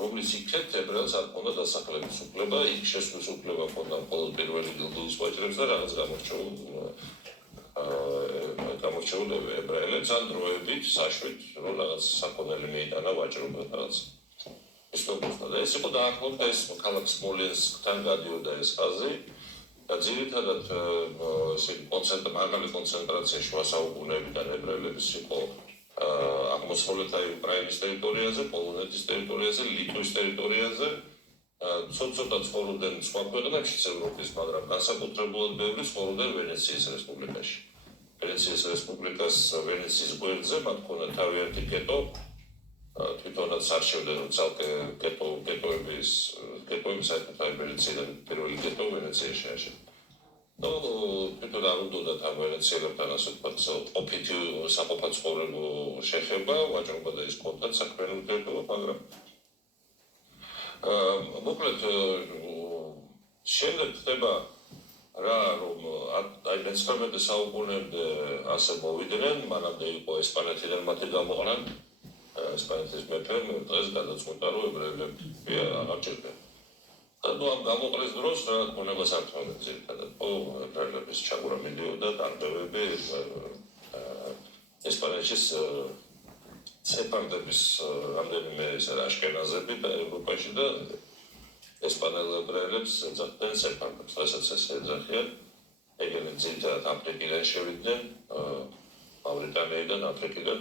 რომლის იქეთ ებრაელს არ ჰქონდა დასახლების უფლება, იქ შესვლის უფლება ჰქონდა მხოლოდ პირველი დილგულის ვაჭრებს და რაღაც გამორჩეულ ებრაელებს ან დროებით საშვით რომ რაღაც საქონელი მიიტანა ვაჭრობა რაღაც ისტორიულად და ეს იყო დაახლოებით ეს ქალაქ სმოლენსკთან გადიოდა ეს ხაზი და ძირითადად მაღალი კონცენტრაცია შუა საუკუნეებიდან ებრაელების იყო აღმოსავლეთ უკრაინის ტერიტორიაზე, პოლონეთის ტერიტორიაზე, ლიტვის ტერიტორიაზე ცოტა ცხოვრობდნენ სხვა ქვეყნებშიც ევროპის, მაგრამ განსაკუთრებულად ბევრი ცხოვრობდნენ ვენეციის რესპუბლიკაში. ვენეციის რესპუბლიკას ვენეციის გვერდზე მათ ჰქონდა თავიანთი გეტო, თვითონაც არჩევდნენ რომ ცალკე გეტოების საერთო პირველი გეტო ვენეციაში შეაშენა. No, თვითონ არ უნდათ ამ ვენეციელებთან ასე ვთქვათ, ყოფითი საყოფად ცხოვრება შეხება, ვაჭრობა და ის კონტაქტ საქმიანი ურთიერთობა, მაგრამ მოკლედ შემდეგ ხდება რა რომ აი მე-19 საუკუნემდე ასე მოვიდნენ, მანამდე იყო ესპანეთიდან მათი გამოყვანა, ესპანეთის მეფემ დღეს გადაწყვიტა რომ ებრაელები აღარ ჭირდება. No, am გამოყრის დროს რა უნებას არ თვალეთ ძირითადად. ებრაელების ჩაგვრა მიდიოდა დარბევები ესპანეთის სეპარდების რამდენიმე აშკენაზები და ევროპაში და ესპანელ ებრაელებს ეძახდნენ სეპარდებს, რასაც ეს ეძახიან. ეგენი ძირითადად აფრიკიდან შევიდნენ, მავრიტანიიდან, აფრიკიდან.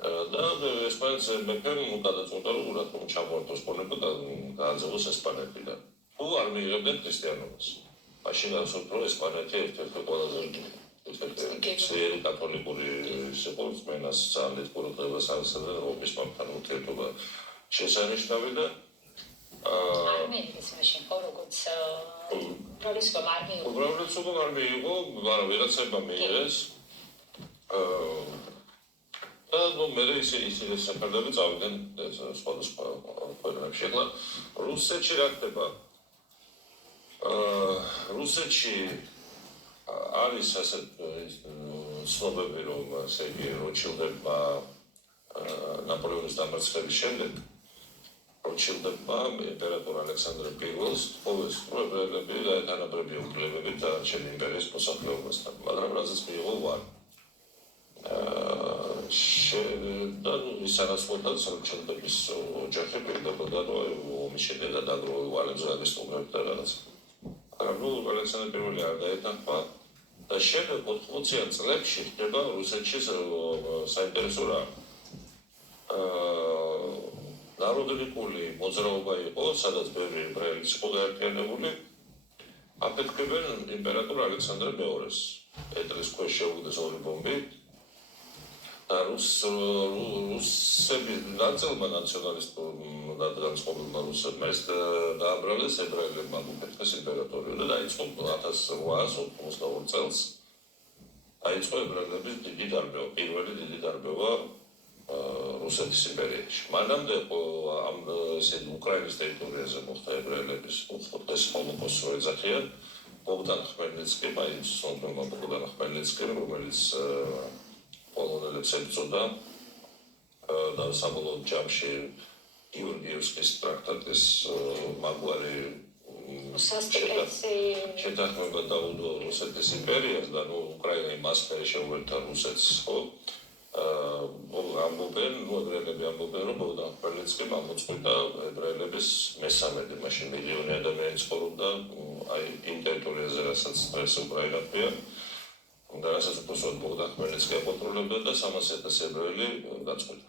და ესპანეთის მეფემ გადაწყვიტა რომ რატომ ჩამოართოს პონება და გააძევოს ესპანეთიდან. თუ არ მიიღებდნენ ქრისტიანობას. მაშინ გახსოვთ რომ ესპანეთი ერთ-ერთი ყველაზე ძლიერი კათოლიკური სპორტსმენას ძალიან ყურადღებას ახსენებდა რომის პაპთან ურთიერთობა შესანიშნავი და არმენიის მაშინ როგორც პროვინცია არ მიიღო. პროვინცია არ მიიღო, მაგრამ ვიღაცებმა მიიღეს. No, mere ისინი საფრანგები წავიდნენ სხვადასხვა ქვეყნებში. ახლა რუსეთში რა ხდება? რუსეთში არის ასე ცნობები რომ ასე იგი როჩილდებმა ნაპოლეონის დამარცხების შემდეგ როჩილდებმა იმპერატორ ალექსანდრე პირველს ყოველს პრობლემები და თანაბრები უფლებები და ჩემი იმპერიის მოსახლეობასთან, მაგრამ რაზეც მიიღო ვარ. და ისარასხოდა სამჩელდების ოჯახი პირდაპირ ომის შედეგად აგროვებულ ვალებს გადასტუმრებდა და რაღაც. მაგრამ ალექსანდრე პირველი არ დაეთანხმა და შემდეგ 80-იან წლებში ხდება რუსეთში საინტერესო რა. ნაროდნიკული მოძრაობა იყო, სადაც ბევრი ებრაელიც იყო გაერთიანებული. აფეთქებენ იმპერატორ ალექსანდრე მეორეს. ეტრის ქვეშ შეუგდეს ორი ბომბი. რუსები ნაწილმა ნაციონალისტურ განწყობილმა რუსებმა ეს დააბრალეს ებრაელებმა აფეთქეს იმპერატორი და დაიწყო 1882 წელს დაიწყო ებრაელების დიდი დარბევა, პირველი დიდი დარბევა რუსეთის იმპერიაში. მანამდე ამ უკრაინის ტერიტორიაზე მოხდა ებრაელების უხოტეს ჰოლოკოსტს რო ეძახიან ბოგდან ხმელნიცკიმ, ბოგდან ხმელნიცკიმ, რომელიც პოლონელებს ებრძოდა და საბოლოო ჯამში გიორგიევსკის ტრაქტატის მაგვარი შეთანხმება დაუდო რუსეთის იმპერიას და უკრაინა მასპერი შეუერთდა რუსეთს, ხო? ებრაელები ამბობენ, რომ ბოგდან ხმელნიცკიმ ამოწყვიტა ებრაელების 13 მაშინ მილიონი ადამიანი ცხოვრობდა აი იმ ტერიტორიაზე, რასაც დღეს უკრაინა ქვია. და რასაც უბრალოდ ბოგდან ხმელნიცკი აკონტროლებდა და 300,000 ებრაელი გაწყვიტა.